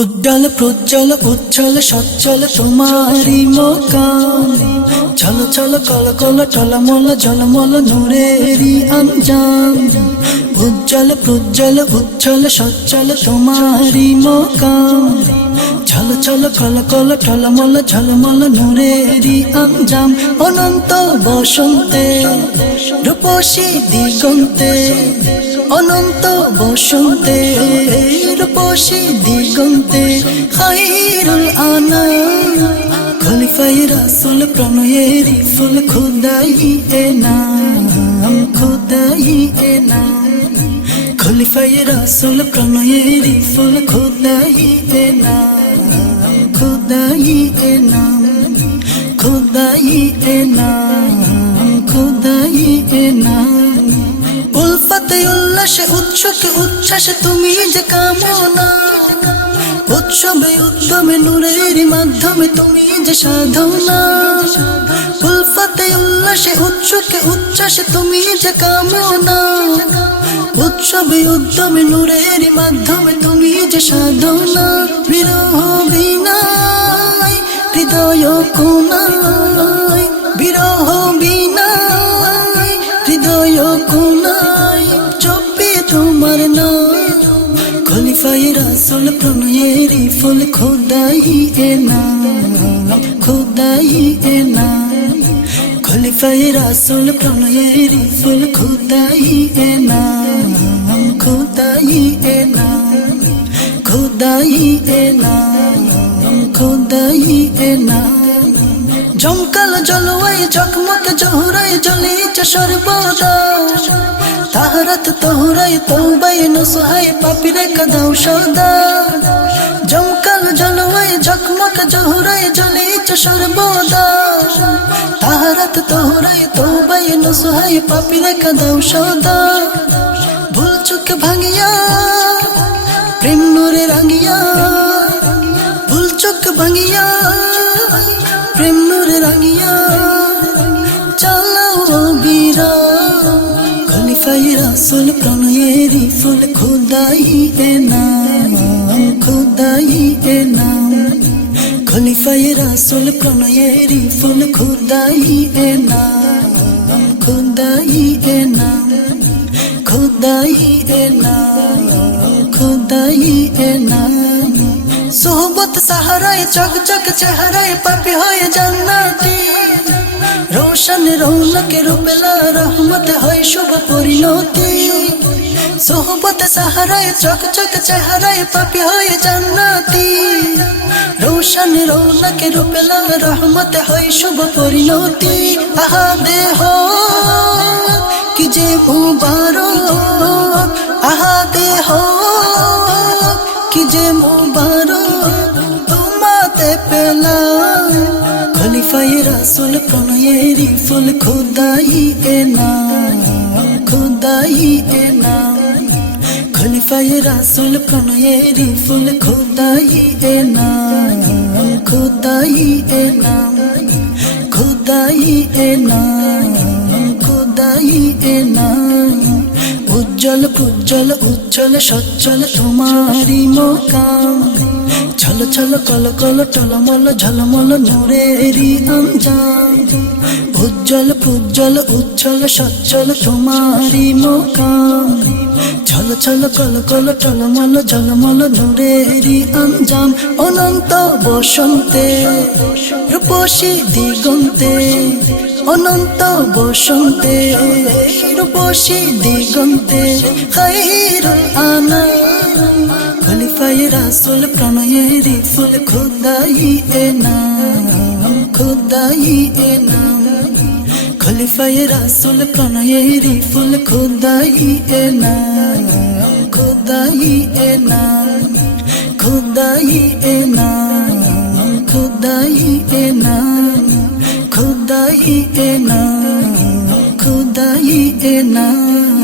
উজ্জ্বল প্রজ্জ্বল উচ্ছল সচ্ছল তোমারি মোকাম। চলো চলো কল কল টলমল ঝলমল নূরেরি আঞ্জাম। উজ্জ্বল প্রজ্জ্বল উচ্ছল সচ্ছল তোমারি মোকাম। চলো চলো কল কল টলমল ঝলমল নূরেরি আঞ্জাম। অনন্ত বসন্তে রূপসী দিগন্তে, অনন্ত বসন্তে রূপসী দিগন্তে খায়রুল আনাম। খলিফায়ে রাসূল প্রণয়েরি ফুল খোদাই এ নাম, খোদাই এ নাম। খলিফায়ে রাসূল প্রণয়েরি ফুল খোদাই এ নাম, খোদাই এ নাম, খোদাই এ নাম, খোদাই এ নাম। উলফতে উল্লাসে উৎসকে উচ্ছ্বাসে তুমি যে কামনা, উৎসবে উদ্যমে নূরের মাধ্যমে তুমি যে সাধনা। উলফতে উল্লাসে উৎসকে উচ্ছ্বাসে তুমি যে কামনা, উৎসবে উদ্যমে নূরের মাধ্যমে তুমি যে সাধনা। বিরহ বিনায় হৃদয় কোনায়, বিরহ বিনায় হৃদয় কোনায় জপে তোমার নাম। খলিফায়ে রাসূল প্রণয়েরি ফুল খোদাই এ নাম, খোদাই এ নাম। খলিফায়ে রাসূল প্রণয়েরি ফুল খোদাই এ নাম, খোদাই এ নাম, খোদাই এ নাম, খোদাই এ নাম। জমকাল জলওয়ায় ঝকমকে জোহরায় জ্বলিছে সর্বদা, তাহরাত তোহরায় তওবায় নসহায় পাপীরে কাঁদাও সদা। জমকাল জলওয়ায় ঝকমকে জোহরায় জ্বলিছে সর্বদা, তাহরাত তোহরায় তওবায় নসহায় পাপীরে কাঁদাও সদা। ভুল চুক ভাঙিয়া প্রেম নূরে রাঙিয়া, ভুল চুক ভাঙিয়া প্রেম নূরে রাঙিয়া চালাও অবিরাম। খলিফায়ে রাসূল প্রণয়েরি ফুল খোদাই এ নাম, খোদাই এ নাম। খলিফায়ে রাসূল প্রণয়েরি ফুল খোদাই এ নাম, খোদাই এ নাম, খোদাই এ নাম, খোদাই এ নাম। সোহবত সাহারায় চকচক চেহারায় পাপী হয়ে জান্নাতি, রোশন রৌনকে রূপেলা রহমত হয় শুভ পরিণতি। সোহবত সাহারায় চকচক চেহারায় পাপী হয়ে জান্নাতি, রোশন রৌনকে রূপেলা রহমত হয় শুভ পরিণতি। আহা দেহ কি যে মুবারক, আহা দেহ কি যে মুবারক তোমাতে পেলাম। খলিফায়ে রাসূল প্রণয়েরি ফুল খোদাই এ নাম, খোদাই এ নাম। খলিফায়ে রাসূল প্রণয়েরি ফুল খোদাই এ নাম, খোদাই এ নাম, খোদাই এ নাম, খোদাই এ নাম। উজ্জ্বল প্রজ্জ্বল উচ্ছল সচ্ছল তোমারি মোকাম। ছল ছল কল কল টলমল ঝলমল নূরেরি আঞ্জাম। উজ্জ্বল প্রজ্জ্বল উচ্ছল সচ্ছল তোমারি মোকাম। ছল ছল কল কল টলমল ঝলমল নূরেরি আঞ্জাম। অনন্ত বসন্তে রূপসী দিগন্তে, অনন্ত বসন্তে রূপসী দিগন্তে খায়রুল আনাম। খলিফায়ে রাসূল প্রণয়েরি ফুল খোদাই এ নাম, খোদাই এ নাম। খলিফায়ে রাসূল প্রণয়েরি ফুল খোদাই এ নাম, খোদাই এ নাম, খোদাই এ নাম, খোদাই এ নাম, খোদাই এ নাম, খোদাই এ নাম।